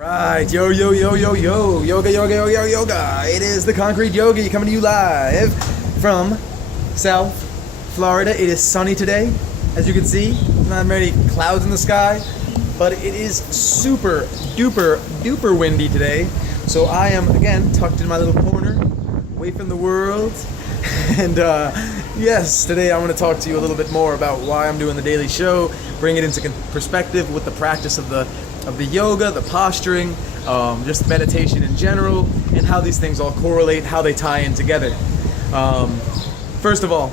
Right, yoga. It is the Concrete Yogi coming to you live from South Florida. It is sunny today, as you can see. Not many clouds in the sky, but it is super duper windy today. So I am again tucked in my little corner, away from the world. And yes, today I want to talk to you a little bit more about why I'm doing the daily show, bring it into perspective with the practice of the yoga, the posturing, just meditation in general, and how these things all correlate, how they tie in together. First of all,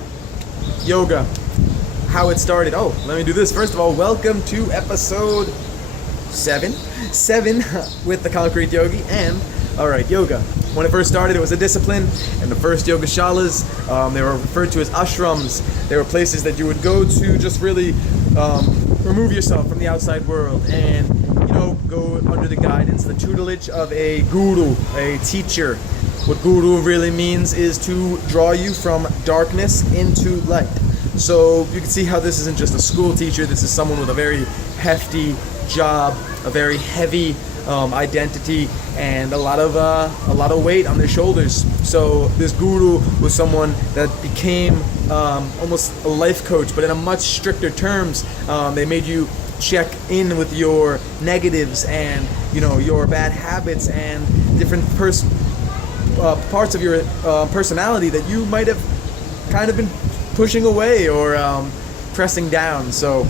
yoga, how it started. Oh, let me do this. First of all, welcome to episode 7 with the Concrete Yogi. And all right, yoga. When it first started, it was a discipline, and the first yogashalas, they were referred to as ashrams. They were places that you would go to just really remove yourself from the outside world and, go under the guidance, the tutelage of a guru, a teacher. What guru really means is to draw you from darkness into light. So you can see how this isn't just a school teacher. This is someone with a very hefty job, a very heavy identity, and a lot of weight on their shoulders. So this guru was someone that became almost a life coach, but in a much stricter terms. They made you check in with your negatives and your bad habits and different parts of your personality that you might have kind of been pushing away or pressing down. So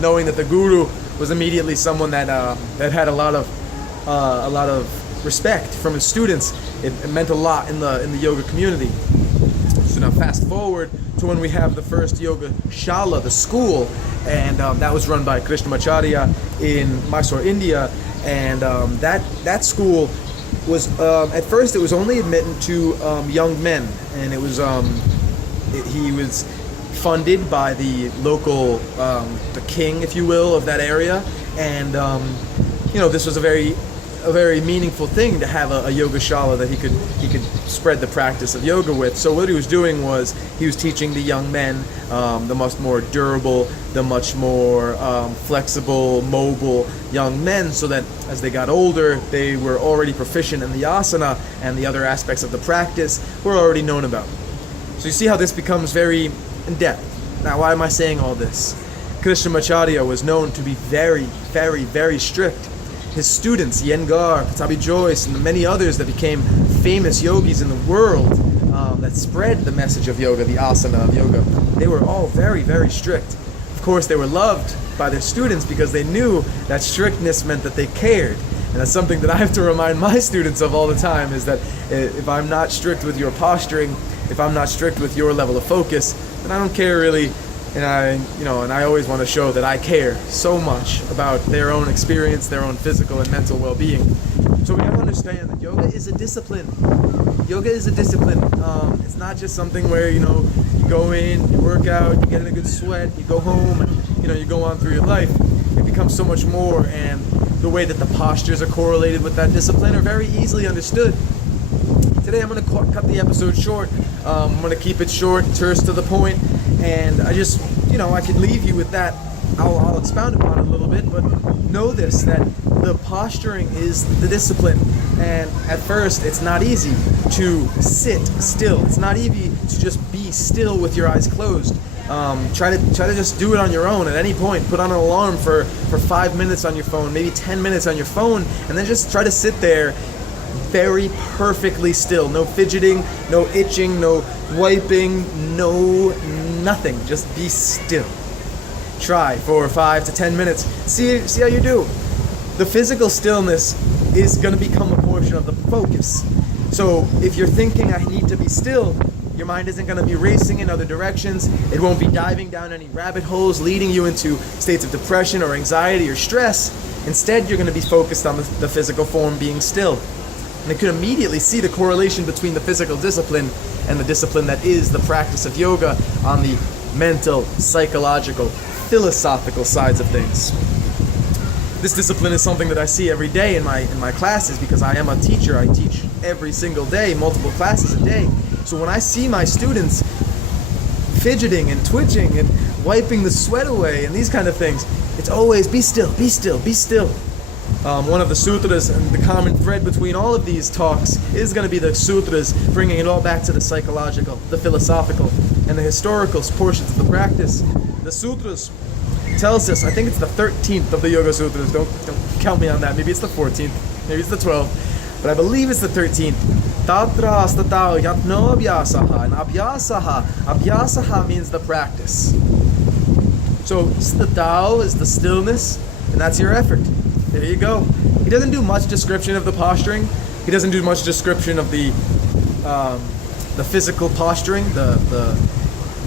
knowing that the guru was immediately someone that had a lot of respect from his students, it meant a lot in the yoga community. So now fast forward to when we have the first yoga shala, the school, and that was run by Krishnamacharya in Mysore, India. And that school was at first it was only admitted to young men, and it was he was funded by the local the king, if you will, of that area. And this was a very meaningful thing to have a yoga shala that he could spread the practice of yoga with. So what he was doing was he was teaching the young men, the much more durable, the much more flexible, mobile young men, so that as they got older, they were already proficient in the asana, and the other aspects of the practice were already known about. So you see how this becomes very in depth. Now, why am I saying all this? Krishnamacharya was known to be very strict. His students, Iyengar, Pattabhi Jois, and the many others that became famous yogis in the world that spread the message of yoga, the asana of yoga, they were all very strict. Of course, they were loved by their students because they knew that strictness meant that they cared. And that's something that I have to remind my students of all the time, is that if I'm not strict with your posturing, if I'm not strict with your level of focus, then I don't care really. And I always want to show that I care so much about their own experience, their own physical and mental well-being. So we have to understand that yoga is a discipline. Yoga is a discipline. It's not just something where, you go in, you work out, you get in a good sweat, you go home, and, you go on through your life. It becomes so much more, and the way that the postures are correlated with that discipline are very easily understood. Today I'm going to cut the episode short. I'm going to keep it short, terse to the point, and I just, I could leave you with that. I'll expound upon it a little bit, but know this, that the posturing is the discipline. And at first, it's not easy to sit still. It's not easy to just be still with your eyes closed. Try to just do it on your own at any point. Put on an alarm for 5 minutes on your phone, maybe 10 minutes on your phone, and then just try to sit there very perfectly still. No fidgeting, no itching, no wiping, no nothing. Just be still. Try for 5 to 10 minutes. See how you do. The physical stillness is going to become a portion of the focus. So if you're thinking, I need to be still, your mind isn't going to be racing in other directions. It won't be diving down any rabbit holes, leading you into states of depression or anxiety or stress. Instead, you're going to be focused on the physical form being still. And you can immediately see the correlation between the physical discipline and the discipline that is the practice of yoga on the mental, psychological, philosophical sides of things. This discipline is something that I see every day in my classes, because I am a teacher. I teach every single day, multiple classes a day. So when I see my students fidgeting and twitching and wiping the sweat away and these kind of things, it's always be still, be still, be still. one of the sutras, and the common thread between all of these talks is going to be the sutras, bringing it all back to the psychological, the philosophical, and the historical portions of the practice. The sutras tells us, I think it's the 13th of the Yoga Sutras, don't count me on that, maybe it's the 14th, maybe it's the 12th, but I believe it's the 13th. Tatra statao yatno abhyasaha, and abhyasaha means the practice. So statao is the stillness, and that's your effort. There you go. He doesn't do much description of the posturing. He doesn't do much description of the physical posturing, the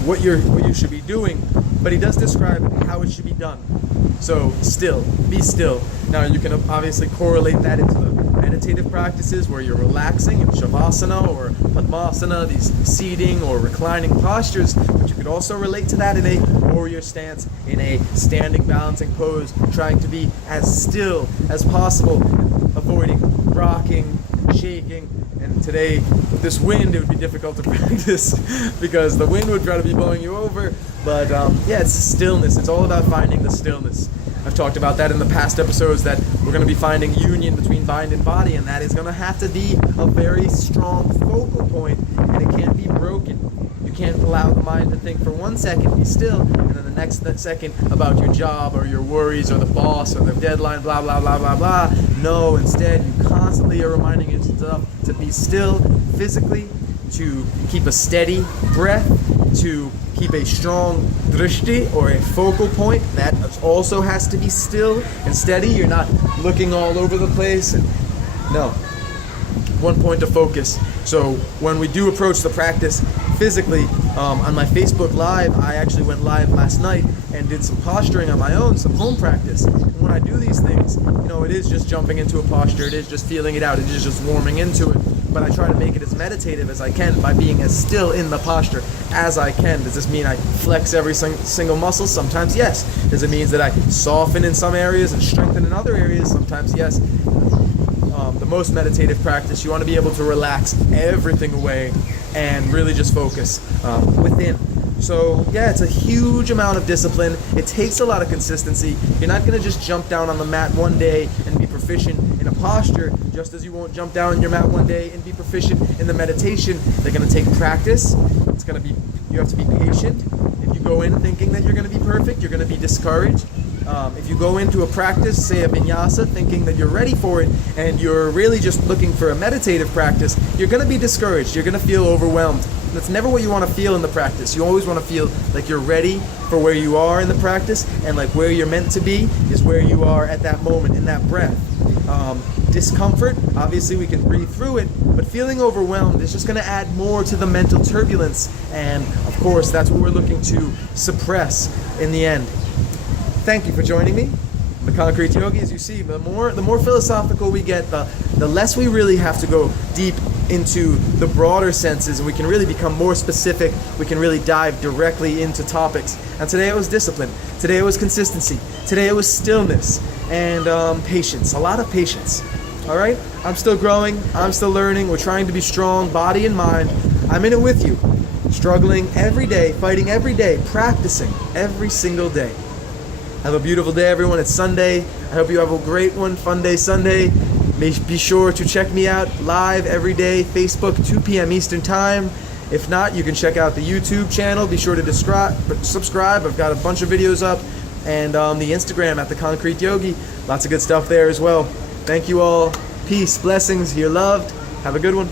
what you should be doing, but he does describe how it should be done. So still, be still. Now you can obviously correlate that into the meditative practices where you're relaxing in Shavasana or Padmasana, these seating or reclining postures, but you could also relate to that in a warrior stance, in a standing balancing pose, trying to be as still as possible, avoiding rocking, shaking. And today, with this wind, it would be difficult to practice because the wind would try to be blowing you over. But yeah, it's stillness. It's all about finding the stillness. I've talked about that in the past episodes, that we're going to be finding union between mind and body, and that is going to have to be a very strong focal point, and it can't be broken. You can't allow the mind to think for 1 second, be still, and then the next second about your job or your worries or the boss or the deadline, blah, blah, blah, blah, blah. No, instead, you constantly are reminding yourself to be still physically, to keep a steady breath, to keep a strong drishti or a focal point. That also has to be still and steady. You're not looking all over the place. No, one point of focus. So when we do approach the practice physically, on my Facebook Live, I actually went live last night and did some posturing on my own, some home practice. And when I do these things, it is just jumping into a posture, it is just feeling it out, it is just warming into it. But I try to make it as meditative as I can by being as still in the posture as I can. Does this mean I flex every single muscle? Sometimes yes. Does it mean that I soften in some areas and strengthen in other areas? Sometimes yes. The most meditative practice, you want to be able to relax everything away and really just focus within. So yeah, it's a huge amount of discipline. It takes a lot of consistency. You're not going to just jump down on the mat one day and be proficient in a posture, just as you won't jump down on your mat one day and be proficient in the meditation. They're going to take practice. You have to be patient. If you go in thinking that you're going to be perfect, you're going to be discouraged. If you go into a practice, say a vinyasa, thinking that you're ready for it, and you're really just looking for a meditative practice, you're going to be discouraged. You're going to feel overwhelmed. That's never what you want to feel in the practice. You always want to feel like you're ready for where you are in the practice, and like where you're meant to be is where you are at that moment, in that breath. Discomfort, obviously we can breathe through it, but feeling overwhelmed is just going to add more to the mental turbulence, and of course that's what we're looking to suppress in the end. Thank you for joining me. The Concrete Yogi, as you see, the more philosophical we get, the less we really have to go deep into the broader senses, and we can really become more specific. We can really dive directly into topics. And today it was discipline. Today it was consistency. Today it was stillness and patience. A lot of patience. All right? I'm still growing. I'm still learning. We're trying to be strong, body and mind. I'm in it with you. Struggling every day, fighting every day, practicing every single day. Have a beautiful day, everyone. It's Sunday. I hope you have a great one. Fun day Sunday. Be sure to check me out live every day, Facebook, 2 p.m. Eastern Time. If not, you can check out the YouTube channel. Be sure to subscribe. I've got a bunch of videos up. And the Instagram at The Concrete Yogi. Lots of good stuff there as well. Thank you all. Peace, blessings. You're loved. Have a good one.